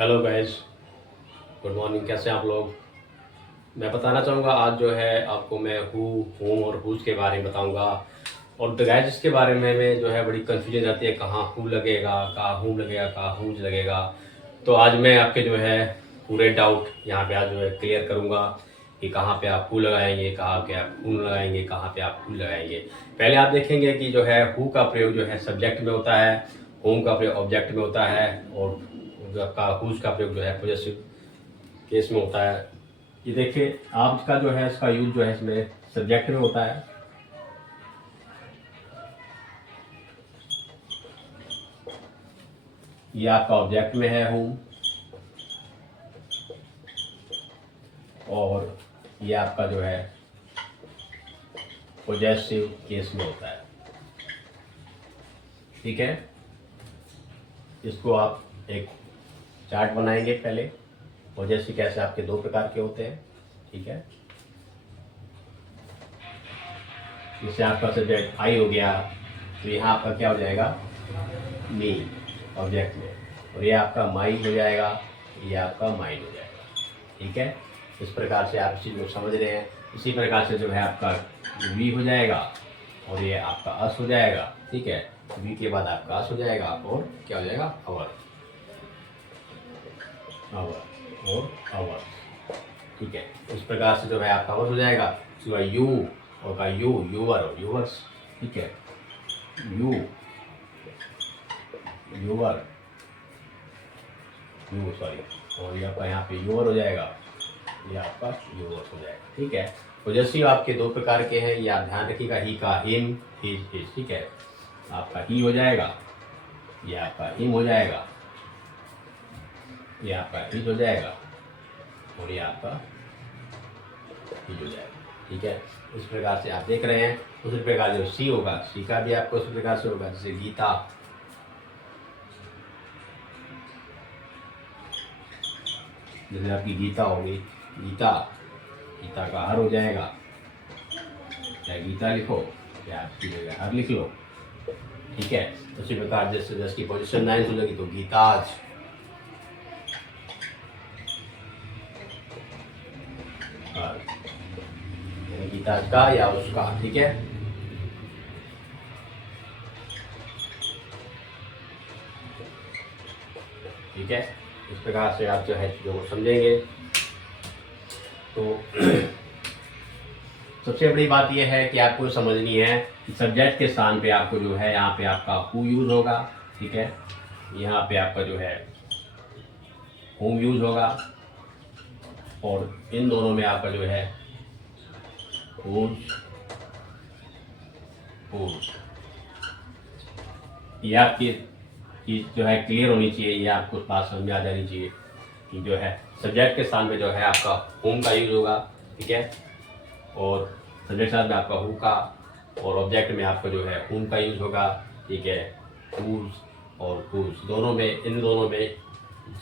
Hello guys, good morning. कैसे हैं आप लोग? मैं बताना चाहूँगा आज जो है आपको मैं होम और हुज के बारे में बताऊँगा। और द गाइस इसके बारे में जो है बड़ी कन्फ्यूजन रहती है, कहाँ हु लगेगा, कहाँ हुम लगेगा, कहाँ हुज लगेगा। तो आज मैं आपके जो है पूरे डाउट यहाँ पे आज जो है क्लियर करूँगा कि कहाँ पे आप हु लगाएंगे, कहाँ पे आप हुम लगाएंगे, कहाँ पे आप हु लगाएंगे। पहले आप देखेंगे कि जो है हु का प्रयोग जो है सब्जेक्ट में होता है, होम का प्रयोग ऑब्जेक्ट में होता है, और जो आपका हुज का प्रयोग जो है पॉजेसिव केस में होता है। ये देखिए आप का जो है इसका यूज जो है इसमें सब्जेक्ट में होता है, ये आपका ऑब्जेक्ट में है होम, और ये आपका जो है पॉजेसिव केस में होता है। ठीक है, इसको आप एक चार्ट बनाएंगे पहले। पॉजेसिव कैसे आपके दो प्रकार के होते हैं। ठीक है, जैसे आपका सब्जेक्ट आई हो गया तो यहाँ आपका क्या हो जाएगा, मी ऑब्जेक्ट में, और ये आपका माई हो जाएगा, ये आपका माइंड हो जाएगा। ठीक है, इस प्रकार से आप इस चीज़ को समझ रहे हैं। इसी प्रकार से जो है आपका वी हो जाएगा, और ये आपका अस हो जाएगा। ठीक है, वी के बाद आपका अस हो जाएगा, और क्या हो जाएगा, अवर, अवर और अवर। ठीक है, इस प्रकार से जो है आपका अवर हो जाएगा। उसके बाद यू होगा, यू यूवर और यूवर्स। ठीक है, यू यूवर यू सॉरी, और ये आपका यहाँ पे यूवर हो जाएगा, ये आपका यूवर हो जाएगा। ठीक है, पॉजेसिव आपके दो प्रकार के हैं, ये आप ध्यान रखिएगा। ही का हिम, हिज। ठीक है, आपका ही हो जाएगा, ये आपका हिम हो जाएगा, ये आपका हिज हो जाएगा, और ये आपका हिज हो जाएगा। ठीक है, इस प्रकार से आप देख रहे हैं। उसी प्रकार जो सी होगा, सी का भी आपको उसी प्रकार से होगा। जैसे गीता, जैसे आपकी गीता होगी, गीता, गीता का हर हो जाएगा, चाहे गीता लिखो या आपकी जगह हर लिख लो। ठीक है, उसी प्रकार जैसे जैसे की पोजीशन 9 हो जाएगी तो गीताज, गीताज का या उसका। ठीक है, ठीक है, इस प्रकार से आप जो है चीज़ों को समझेंगे। तो सबसे बड़ी बात यह है कि आपको समझनी है कि सब्जेक्ट के स्थान पे आपको जो है यहाँ पे आपका हु यूज होगा। ठीक है, यहाँ पे आपका जो है होम यूज होगा, और इन दोनों में आपका जो है हुज, हुज। ये आपकी चीज जो है क्लियर होनी चाहिए, ये आपको बात समझ में आ जानी चाहिए कि जो है सब्जेक्ट के स्थान पे जो है आपका होम का यूज होगा। ठीक है, और सब्जेक्ट के साथ में आपका हु का, और ऑब्जेक्ट में आपका जो है होम का यूज होगा। ठीक है, हुज और हुज दोनों में, इन दोनों में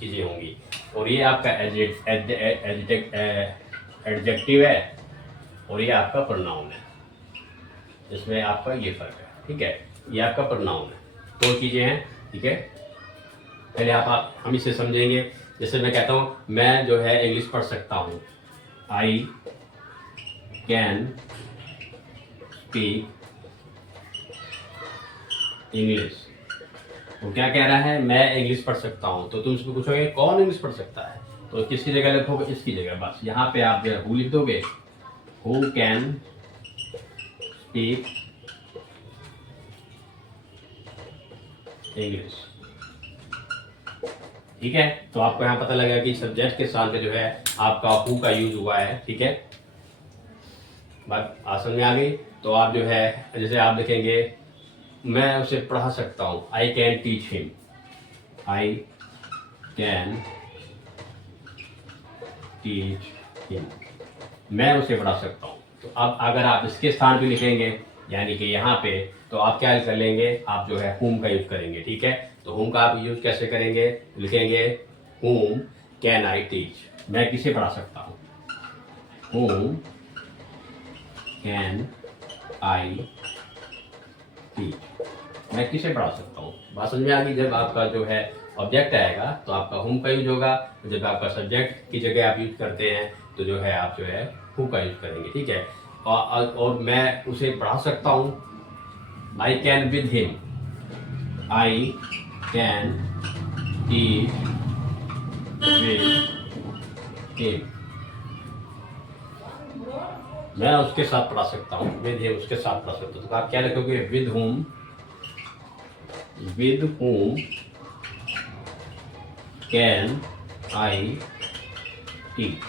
चीज़ें होंगी। और ये आपका एडजेक्टिव है, और ये आपका प्रोनाउन है, इसमें आपका ये फर्क है। ठीक है, ये आपका प्रोनाउन है, दो चीज़ें हैं। ठीक है, पहले आप हम इसे समझेंगे। जैसे मैं कहता हूँ मैं जो है इंग्लिश पढ़ सकता हूँ, आई कैन स्पीक इंग्लिश। वो क्या कह रहा है, मैं इंग्लिश पढ़ सकता हूँ। तो तुम उसको पूछोगे कौन इंग्लिश पढ़ सकता है, तो किसकी जगह लिखोगे, इसकी जगह। बस यहाँ पे आप जो है हु लिख दोगे, हु कैन स्पीक इंग्लिश। ठीक है, तो आपको यहाँ पता लगेगा कि सब्जेक्ट के साथ में जो है आपका हु का यूज हुआ है। ठीक है, बात आसन में आ गई। तो आप जो है जैसे आप लिखेंगे मैं उसे पढ़ा सकता हूँ, I can teach him, I can teach him, मैं उसे पढ़ा सकता हूँ। तो अब अगर आप इसके स्थान पे लिखेंगे यानी कि यहाँ पे, तो आप क्या कर लेंगे, आप जो है हुम का यूज करेंगे। ठीक है, तो हुम का आप यूज कैसे करेंगे, लिखेंगे हुम कैन आई टीच, मैं किसे पढ़ा सकता हूँ, हुम कैन आई टीच, मैं किसे पढ़ा सकता हूँ। बात समझ में आ गई। जब आपका जो है ऑब्जेक्ट आएगा तो आपका whom का यूज होगा। जब आपका सब्जेक्ट की जगह आप यूज करते हैं तो जो है आप जो है who का यूज करेंगे, ठीक है। और मैं उसे पढ़ा सकता हूँ, I can with him, I can eat with him, मैं उसके साथ पढ़ा सकता हूँ, विद हिम उसके साथ पढ़ा सकता हूँ। तो आप क्या लिखोगे, विद whom कैन आई ईट,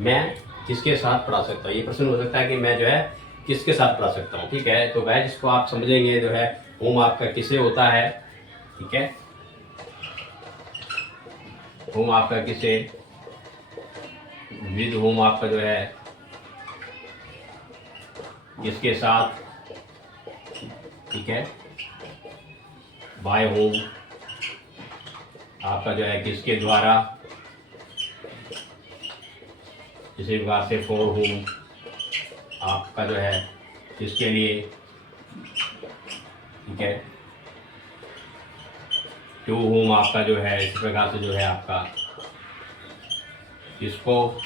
मैं किसके साथ पढ़ा सकता हूँ। ये प्रश्न हो सकता है कि मैं जो है किसके साथ पढ़ा सकता हूँ, ठीक है। तो वह जिसको आप समझेंगे जो है whom आपका किसे होता है, ठीक है। whom आपका किसे, विद whom आपका जो है किसके साथ, ठीक है। बाय whom आपका जो है किसके द्वारा, इसी प्रकार से फॉर whom आपका जो है किसके लिए, ठीक है। टू whom आपका जो है इस प्रकार से जो है आपका किसको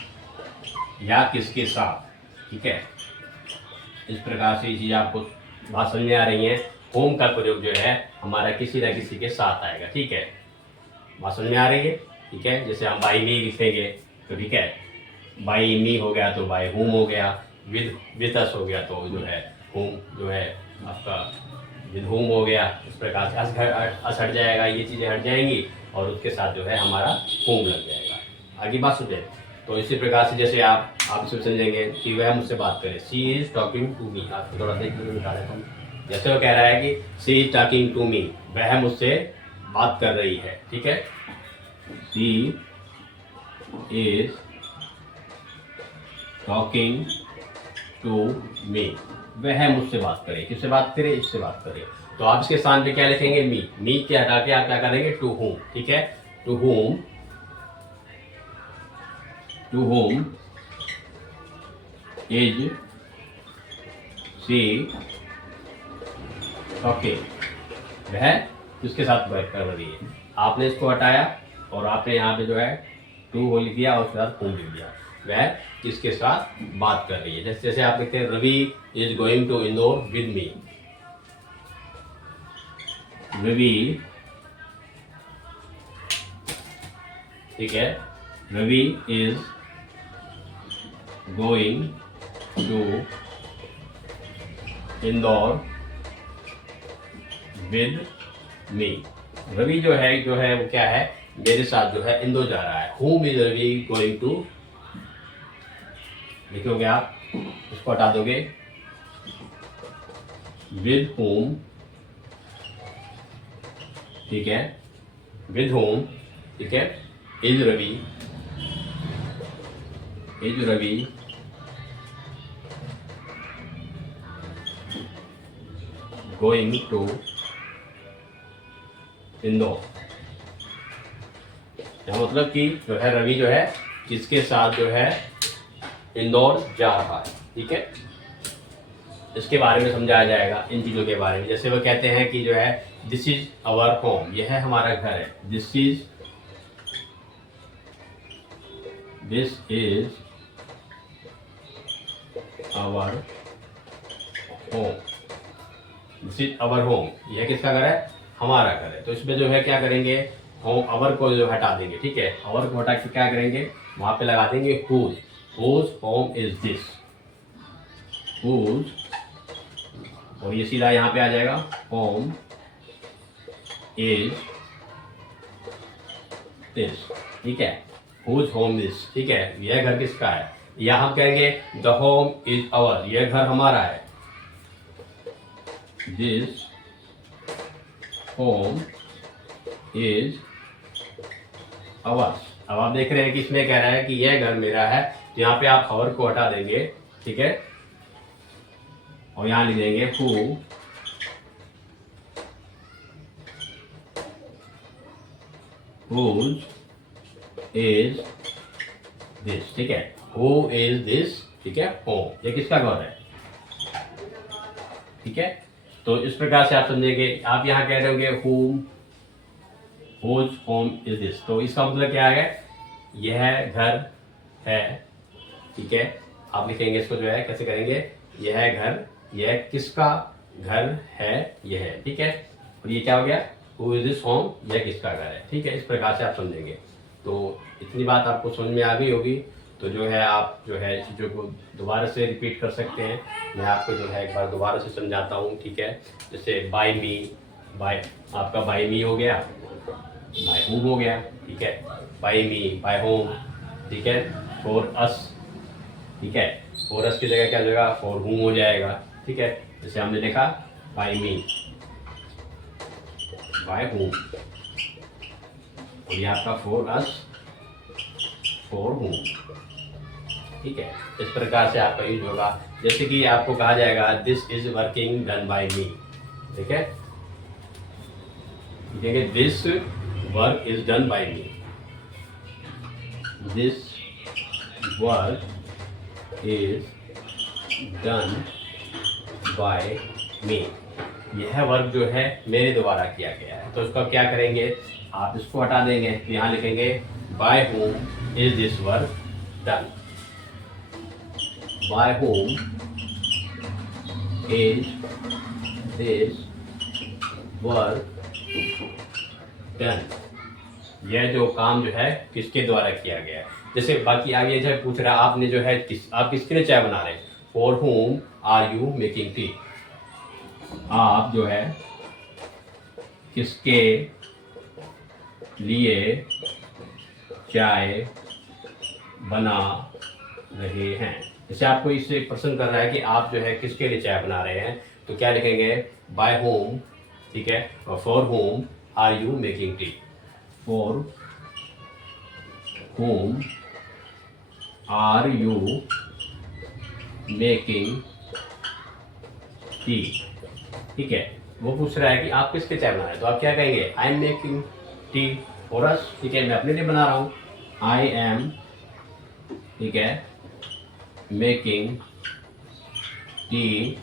या किसके साथ, ठीक है। इस प्रकार से ये चीज़ आपको बात समझ में आ रही है। होम का प्रयोग जो है हमारा किसी न किसी के साथ आएगा, ठीक है। बात समझ में आ रही है, ठीक है। जैसे हम बाई मी लिखेंगे तो ठीक है, बाई मी हो गया तो बाई होम हो गया, विद अस हो गया तो जो है होम जो है आपका विद होम हो गया। इस प्रकार से अस हट जाएगा, ये चीज़ें हट जाएंगी और उसके साथ जो है हमारा होम लग जाएगा। आगे बात सुनिए। तो इसी प्रकार से जैसे आप इसमें समझेंगे कि वह मुझसे बात करे, सी इज टॉकिंग टू मी। आपको थोड़ा सा एक मिनट निकाल देता हूँ। जैसे वो कह रहा है कि सी इज टॉकिंग टू मी, वह मुझसे बात कर रही है, ठीक है। सी इज टॉकिंग टू मी, वह मुझसे बात करे, किससे बात करे, इससे बात करे। तो आप इसके स्थान पे क्या लिखेंगे, मी के हटा के आप क्या करेंगे, टू होम, ठीक है। To whom is she talking, वह किसके साथ बात कर रही है। आपने इसको हटाया और आपने यहाँ पे जो है टू हो लिख दिया और उसके साथ होम लिख दिया, वह किसके साथ बात कर रही है। जैसे जैसे आप लिखते हैं Ravi is going to Indore with me, Ravi, ठीक है, Ravi is going to Indore with me. Ravi जो है वो क्या है, मेरे साथ जो है इंदौर जा रहा है। Whom is Ravi going to, लिखोगे आप, इसको हटा दोगे, विद होम, ठीक है, विद होम, ठीक है, is Ravi going to Indore. यहाँ मतलब कि जो है रवि जो है किसके साथ जो है इंदौर जा रहा है, ठीक है। इसके बारे में समझाया जाएगा, इन चीज़ों के बारे में। जैसे वो कहते हैं कि जो है दिस इज अवर होम, यह है हमारा घर है। This is our home, this is our home, यह किसका घर है, हमारा घर है। तो इसमें जो है क्या करेंगे, होम अवर को जो हटा देंगे, ठीक है। अवर को हटा के क्या करेंगे, वहां पे लगा देंगे whose home is this, whose, और ये सीधा यहाँ पे आ जाएगा, होम इज दिस, ठीक है। हुज होम इज, ठीक है, यह घर किसका है। या हम कहेंगे द होम इज अवर, यह घर हमारा है। This home is ours. अब आप देख रहे हैं कि इसमें कह रहा है कि यह घर मेरा है, तो यहाँ पे आप अवर को हटा देंगे, ठीक है, और यहाँ लिख देंगे whose is this, ठीक है, who is this, ठीक है, home, ये किसका घर है, ठीक है। तो इस प्रकार से आप समझेंगे। आप यहाँ कह रहे होंगे whom whose home is this। तो इसका मतलब क्या है, यह घर है, ठीक है। आप लिखेंगे इसको जो है कैसे करेंगे, यह घर, यह किसका घर है, यह है, ठीक है। और ये क्या हो गया, हु इज दिस होम, यह किसका घर है, ठीक है। इस प्रकार से आप समझेंगे। तो इतनी बात आपको समझ में आ गई होगी। तो जो है आप जो है चीज़ों को दोबारा से रिपीट कर सकते हैं। मैं आपको जो है एक बार दोबारा से समझाता हूँ, ठीक है। जैसे बाय मी, बाय आपका बाय मी हो गया, बाय होम हो गया, ठीक है। बाय मी, बाय होम, ठीक है। फॉर अस, ठीक है। फॉर अस की जगह क्या हो जाएगा, फॉर होम हो जाएगा, ठीक है। जैसे हमने देखा बाय मी, बाय होम, और ये आपका फॉर अस, फॉर होम, ठीक है। इस प्रकार से आपका यूज होगा। जैसे कि आपको कहा जाएगा this is working done by me, ठीक है। लिखेंगे this work is done by me, this work is done by me. यह वर्क जो है मेरे द्वारा किया गया है। तो उसका क्या करेंगे, आप इसको हटा देंगे, तो यहाँ लिखेंगे by whom is this work done, by whom is this work done. यह जो काम जो है किसके द्वारा किया गया है। जैसे बाकी आगे जो पूछ रहा है, आपने जो है आप किसके लिए चाय बना रहे हैं, for whom are you making tea. आप जो है किसके लिए चाय बना रहे हैं। जैसे आपको इससे प्रश्न कर रहा है कि आप जो है किसके लिए चाय बना रहे हैं, तो क्या लिखेंगे बाय होम, ठीक है। और for whom are you making tea, for whom are you making tea, ठीक है। वो पूछ रहा है कि आप किसके चाय बना रहे हैं, तो आप क्या कहेंगे I am making tea for us, ठीक है। मैं अपने लिए बना रहा हूँ, आई एम, ठीक है, मेकिंग टी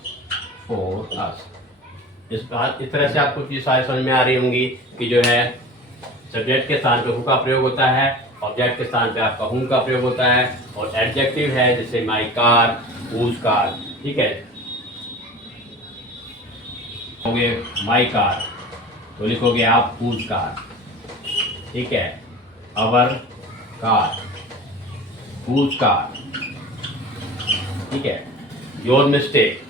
फॉर अस। इस तरह से आपको चीज़ सारी समझ में आ रही होंगी कि जो है सब्जेक्ट के स्थान पे हु का प्रयोग होता है, ऑब्जेक्ट के स्थान पे आपका हुम का प्रयोग होता है, और एडजेक्टिव है जैसे माई कार, हुज कार, ठीक है। लिखोगे माई कार, तो लिखोगे आप हुज कार, ठीक है। अवर कार, हुज कार, ठीक है। योर मिस्टेक,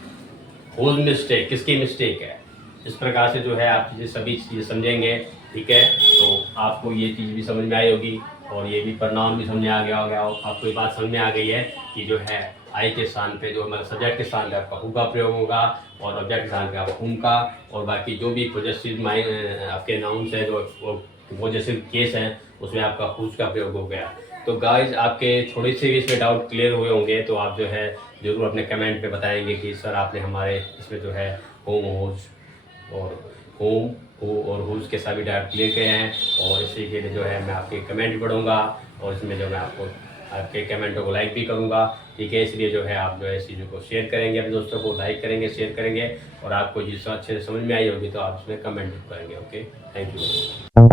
हुज मिस्टेक, किसकी मिस्टेक है। इस प्रकार से जो है आप चीज़ें सभी चीज़ें समझेंगे, ठीक है। तो आपको ये चीज़ भी समझ में आई होगी, और ये भी प्रनाउन भी समझ में आ गया होगा। आपको ये बात समझ में आ गई है कि जो है आई के स्थान पे जो हमारा सब्जेक्ट के स्थान पे आपका हु का प्रयोग होगा, और ऑब्जेक्ट के स्थान पे आपका हुम का, और बाकी जो भी पॉजेसिव आपके नाउन्स हैं जो पॉजेसिव केस हैं उसमें आपका हुज का प्रयोग हो गया। तो गाइज आपके थोड़ी सी भी इसमें डाउट क्लियर हुए होंगे, तो आप जो है ज़रूर अपने कमेंट पे बताएंगे कि सर आपने हमारे इसमें जो है होम, हुज और होम, हु और हुज के सभी डाउट क्लियर किए हैं। और इसी के लिए जो है मैं आपके कमेंट भी पढ़ूंगा, और इसमें जो मैं आपको आपके कमेंटों को लाइक भी करूंगा, ठीक है। इसलिए जो है आप जो है इस चीज़ों को शेयर करेंगे, अपने दोस्तों को लाइक करेंगे, शेयर करेंगे, और आपको जिस अच्छे से समझ में आई होगी तो आप इसमें कमेंट करेंगे। Okay, thank you.